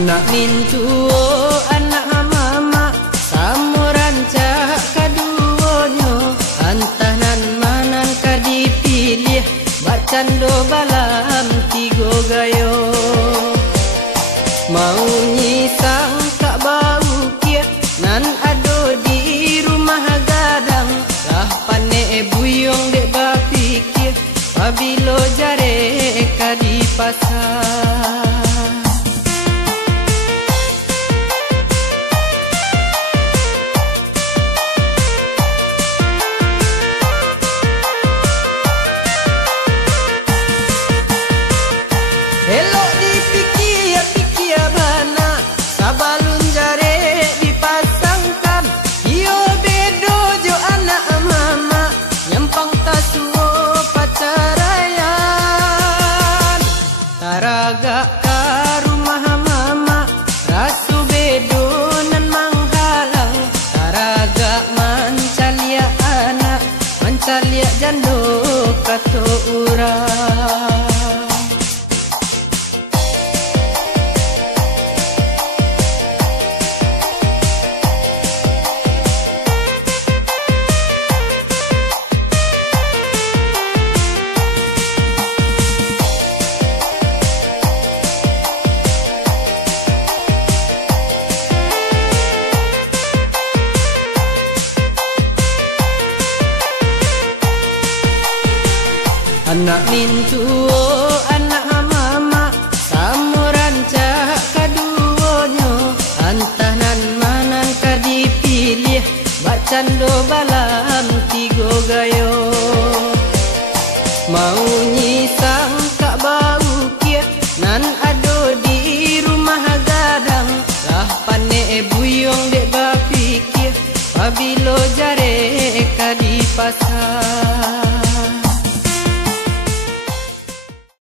Anak nintuo, anak mama, samuran cak kaduonyo, antanan manan kadipilih, bacando balam tigo gayo. Mau nyisang kak bau kia, nan ado di rumah gadang, lah pane buyong dek bapikir, pabilo jare kadi pasar. Elok dipikir-pikir bana, sabalun jare dipasangkan. Iyo bedo jo anak mama, nyempang tasuo pacarayan. Taraga ka rumah mama, rasu bedo nan manghalang. Taraga mancalia anak, mancalia jando kato urang. Anak nintuo, anak mama, samuran cak kaduonyo, antanan manan kadipilih, bacando balam tigo gayo. Mau nyisang kak bau kia, nan ado di rumah gadang, lah pane buyong dek bapikir, pabilo jare kadi pasar.